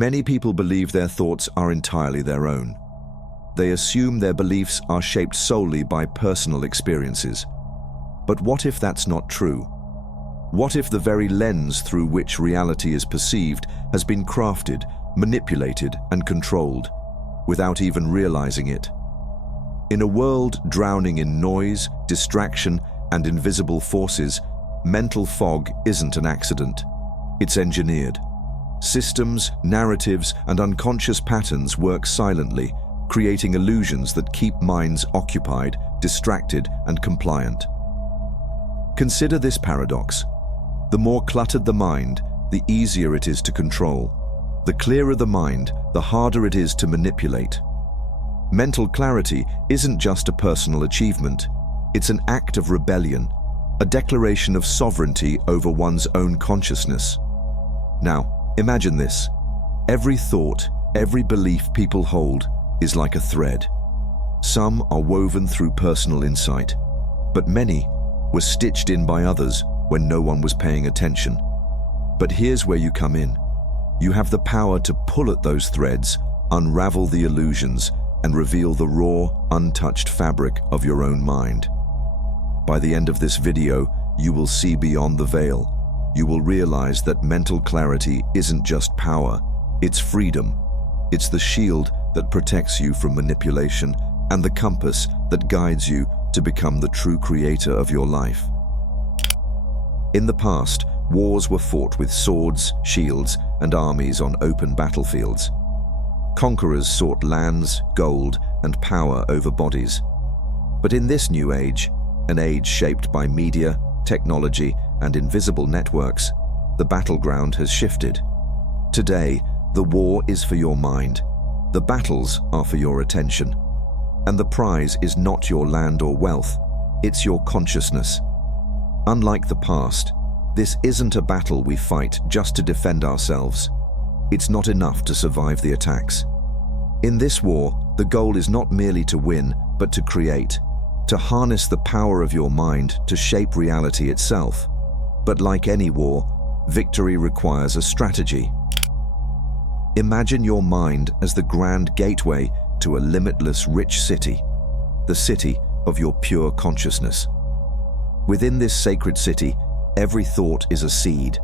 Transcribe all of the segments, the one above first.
Many people believe their thoughts are entirely their own. They assume their beliefs are shaped solely by personal experiences. But what if that's not true? What if the very lens through which reality is perceived has been crafted, manipulated, and controlled, without even realizing it? In a world drowning in noise, distraction, and invisible forces, mental fog isn't an accident. It's engineered. Systems, narratives, and unconscious patterns work silently, creating illusions that keep minds occupied, distracted, and compliant. Consider this paradox. The more cluttered the mind, the easier it is to control. The clearer the mind, the harder it is to manipulate. Mental clarity isn't just a personal achievement. It's an act of rebellion, a declaration of sovereignty over one's own consciousness. Now, imagine this. Every thought, every belief people hold is like a thread. Some are woven through personal insight, but many were stitched in by others when no one was paying attention. But here's where you come in. You have the power to pull at those threads, unravel the illusions, and reveal the raw, untouched fabric of your own mind. By the end of this video, you will see beyond the veil. You will realize that mental clarity isn't just power, it's freedom. It's the shield that protects you from manipulation and the compass that guides you to become the true creator of your life. In the past, wars were fought with swords, shields, and armies on open battlefields. Conquerors sought lands, gold, and power over bodies. But in this new age, an age shaped by media, technology, and invisible networks, the battleground has shifted. Today, the war is for your mind. The battles are for your attention. And the prize is not your land or wealth, it's your consciousness. Unlike the past, this isn't a battle we fight just to defend ourselves. It's not enough to survive the attacks. In this war, the goal is not merely to win, but to create, to harness the power of your mind to shape reality itself. But like any war, victory requires a strategy. Imagine your mind as the grand gateway to a limitless, rich city, the city of your pure consciousness. Within this sacred city, every thought is a seed.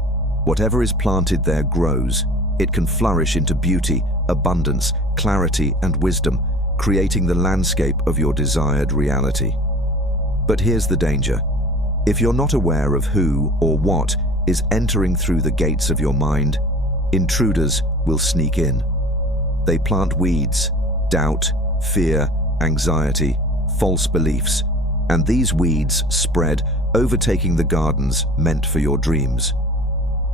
Whatever is planted there grows. It can flourish into beauty, abundance, clarity, and wisdom, creating the landscape of your desired reality. But here's the danger. If you're not aware of who or what is entering through the gates of your mind, intruders will sneak in. They plant weeds, doubt, fear, anxiety, false beliefs, and these weeds spread, overtaking the gardens meant for your dreams.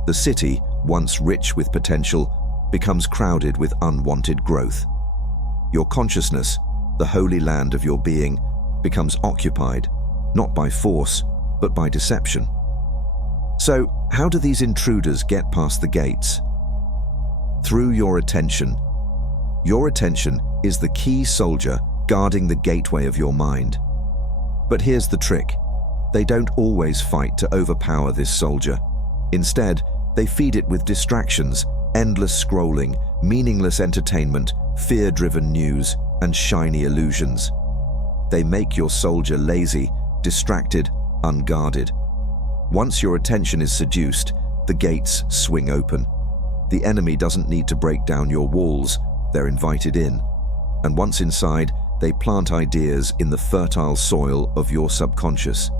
The city, once rich with potential, becomes crowded with unwanted growth. Your consciousness, the holy land of your being, becomes occupied, not by force, but by deception. So, how do these intruders get past the gates? Through your attention. Your attention is the key soldier guarding the gateway of your mind. But here's the trick. They don't always fight to overpower this soldier. Instead, they feed it with distractions, endless scrolling, meaningless entertainment, fear-driven news, and shiny illusions. They make your soldier lazy, distracted, unguarded. Once your attention is seduced, the gates swing open. The enemy doesn't need to break down your walls, they're invited in. And once inside, they plant ideas in the fertile soil of your subconscious.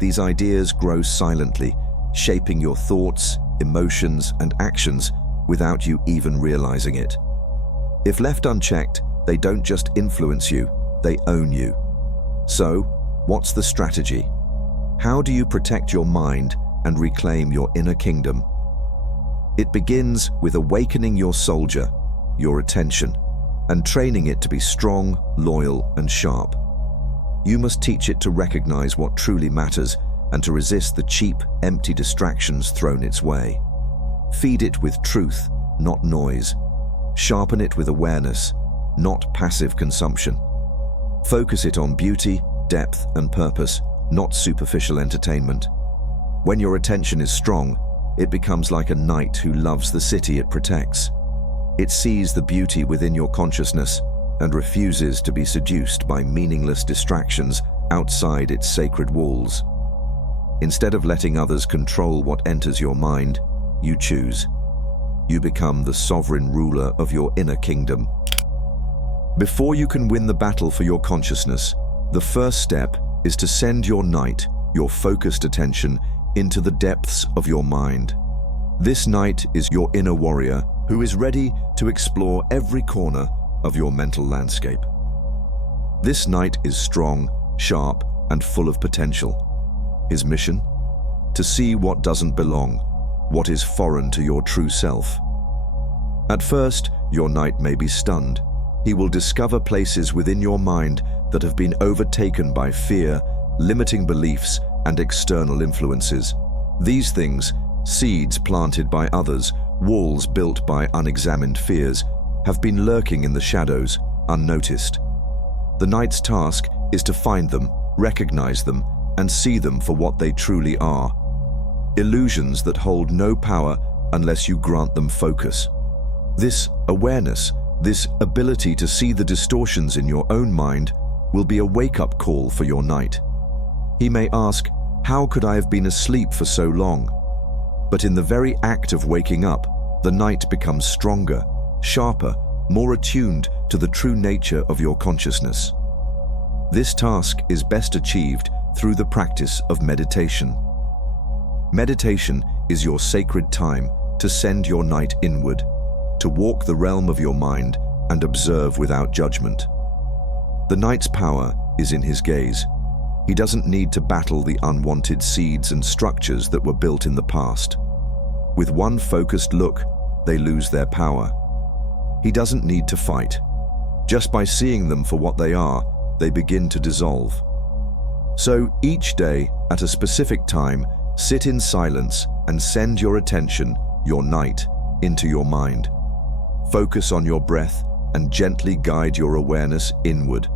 These ideas grow silently, shaping your thoughts, emotions, and actions without you even realizing it. If left unchecked, they don't just influence you, they own you. So, what's the strategy? How do you protect your mind and reclaim your inner kingdom? It begins with awakening your soldier, your attention, and training it to be strong, loyal, and sharp. You must teach it to recognize what truly matters and to resist the cheap, empty distractions thrown its way. Feed it with truth, not noise. Sharpen it with awareness, not passive consumption. Focus it on beauty, depth, and purpose, not superficial entertainment. When your attention is strong, it becomes like a knight who loves the city it protects. It sees the beauty within your consciousness and refuses to be seduced by meaningless distractions outside its sacred walls. Instead of letting others control what enters your mind, you choose. You become the sovereign ruler of your inner kingdom. Before you can win the battle for your consciousness, the first step is to send your night, your focused attention, into the depths of your mind. This night is your inner warrior who is ready to explore every corner of your mental landscape. This night is strong, sharp, and full of potential. His mission? To see what doesn't belong, what is foreign to your true self. At first, your night may be stunned. He will discover places within your mind that have been overtaken by fear, limiting beliefs, and external influences. These things, seeds planted by others, walls built by unexamined fears, have been lurking in the shadows, unnoticed. The night's task is to find them, recognize them, and see them for what they truly are. Illusions that hold no power unless you grant them focus. This awareness, this ability to see the distortions in your own mind, will be a wake-up call for your night. He may ask, "How could I have been asleep for so long?" But in the very act of waking up, the night becomes stronger, sharper, more attuned to the true nature of your consciousness. This task is best achieved through the practice of meditation. Meditation is your sacred time to send your night inward, to walk the realm of your mind and observe without judgment. The night's power is in his gaze. He doesn't need to battle the unwanted seeds and structures that were built in the past. With one focused look, they lose their power. He doesn't need to fight. Just by seeing them for what they are, they begin to dissolve. So each day, at a specific time, sit in silence and send your attention, your night, into your mind. Focus on your breath and gently guide your awareness inward.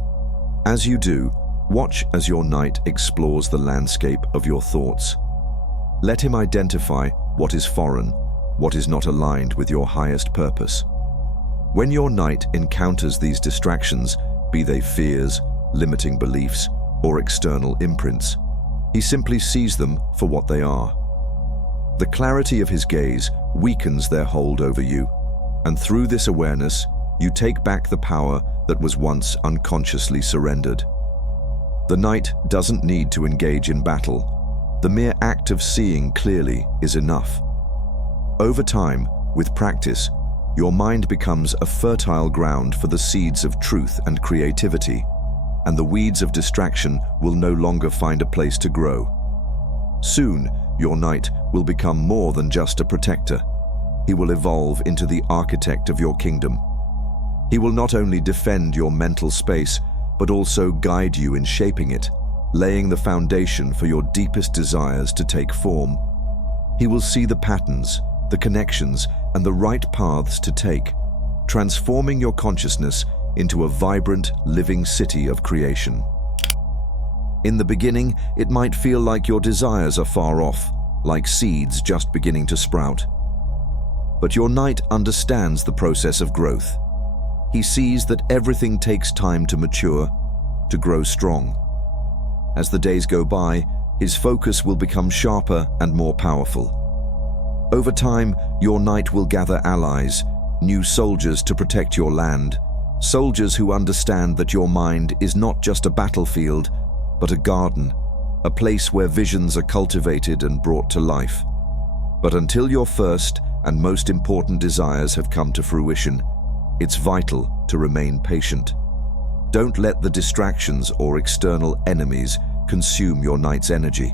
As you do, watch as your night explores the landscape of your thoughts. Let him identify what is foreign, what is not aligned with your highest purpose. When your night encounters these distractions, be they fears, limiting beliefs, or external imprints, he simply sees them for what they are. The clarity of his gaze weakens their hold over you, and through this awareness, you take back the power that was once unconsciously surrendered. The night doesn't need to engage in battle. The mere act of seeing clearly is enough. Over time, with practice, your mind becomes a fertile ground for the seeds of truth and creativity, and the weeds of distraction will no longer find a place to grow. Soon, your night will become more than just a protector. He will evolve into the architect of your kingdom. He will not only defend your mental space, but also guide you in shaping it, laying the foundation for your deepest desires to take form. He will see the patterns, the connections, and the right paths to take, transforming your consciousness into a vibrant, living city of creation. In the beginning, it might feel like your desires are far off, like seeds just beginning to sprout. But your night understands the process of growth. He sees that everything takes time to mature, to grow strong. As the days go by, his focus will become sharper and more powerful. Over time, your night will gather allies, new soldiers to protect your land, soldiers who understand that your mind is not just a battlefield, but a garden, a place where visions are cultivated and brought to life. But until your first and most important desires have come to fruition, it's vital to remain patient. Don't let the distractions or external enemies consume your night's energy.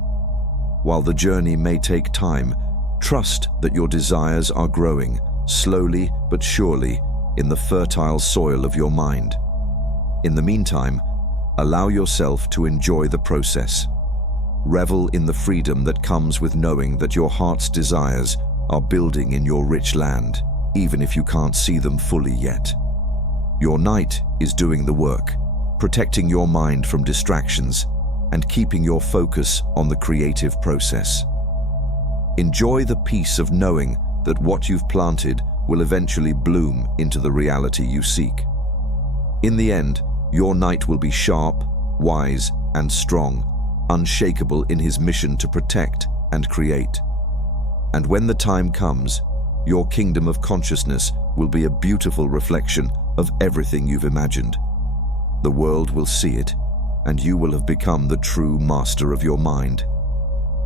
While the journey may take time, trust that your desires are growing, slowly but surely, in the fertile soil of your mind. In the meantime, allow yourself to enjoy the process. Revel in the freedom that comes with knowing that your heart's desires are building in your rich land, even if you can't see them fully yet. Your night is doing the work, protecting your mind from distractions and keeping your focus on the creative process. Enjoy the peace of knowing that what you've planted will eventually bloom into the reality you seek. In the end, your knight will be sharp, wise, and strong, unshakable in his mission to protect and create. And when the time comes, your kingdom of consciousness will be a beautiful reflection of everything you've imagined. The world will see it, and you will have become the true master of your mind.